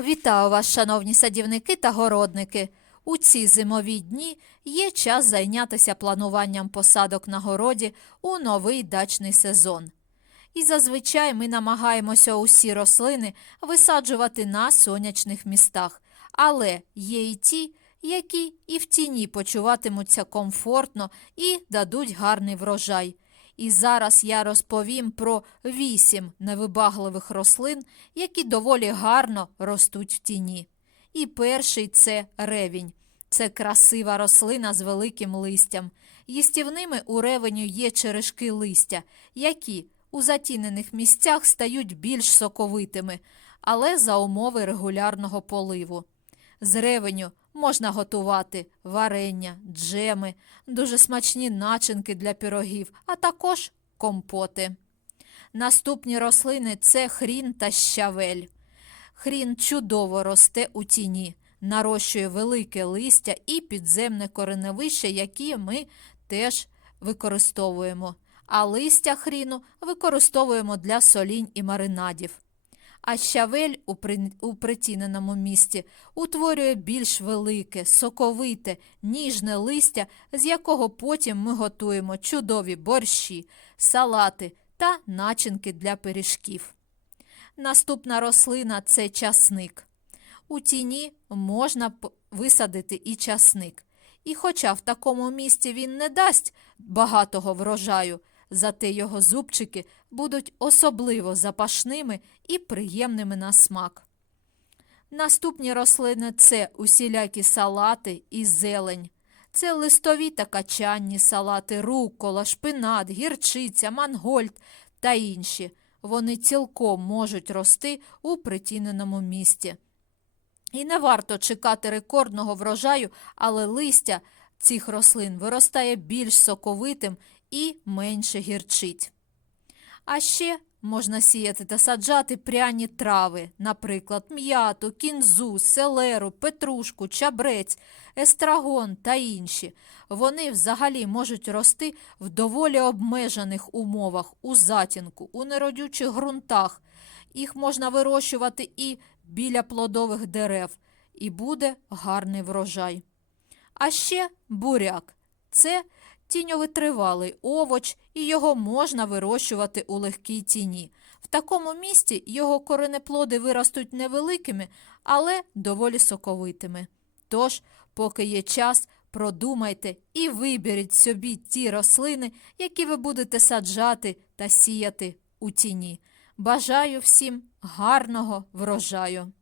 Вітаю вас, шановні садівники та городники. У ці зимові дні є час зайнятися плануванням посадок на городі у новий дачний сезон. І зазвичай ми намагаємося усі рослини висаджувати на сонячних містах, але є і ті, які і в тіні почуватимуться комфортно і дадуть гарний врожай. І зараз я розповім про вісім невибагливих рослин, які доволі гарно ростуть в тіні. І перший це ревінь. Це красива рослина з великим листям. Їстівними у ревеню є черешки листя, які у затінених місцях стають більш соковитими, але за умови регулярного поливу. З ревеню можна готувати варення, джеми, дуже смачні начинки для пірогів, а також компоти. Наступні рослини це хрін та щавель. Хрін чудово росте у тіні, нарощує велике листя і підземне кореневище, які ми теж використовуємо. А листя хріну використовуємо для солінь і маринадів. А щавель у, при... у притіненому місці утворює більш велике, соковите, ніжне листя, з якого потім ми готуємо чудові борщі, салати та начинки для пиріжків. Наступна рослина це часник. У тіні можна висадити і часник. І хоча в такому місці він не дасть багатого врожаю, зате його зубчики будуть особливо запашними і приємними на смак. Наступні рослини це усілякі салати і зелень. Це листові та качанні салати, рукола, шпинат, гірчиця, мангольд та інші. Вони цілком можуть рости у притіненому місті. І не варто чекати рекордного врожаю, але листя цих рослин виростає більш соковитим і менше гірчить. А ще можна сіяти та саджати пряні трави, наприклад, м'яту, кінзу, селеру, петрушку, чабрець, естрагон та інші. Вони взагалі можуть рости в доволі обмежених умовах, у затінку, у неродючих ґрунтах. Їх можна вирощувати і біля плодових дерев, і буде гарний врожай. А ще буряк це тіньовитривалий овоч, і його можна вирощувати у легкій тіні. В такому місці його коренеплоди виростуть невеликими, але доволі соковитими. Тож, поки є час, продумайте і виберіть собі ті рослини, які ви будете саджати та сіяти у тіні. Бажаю всім гарного врожаю!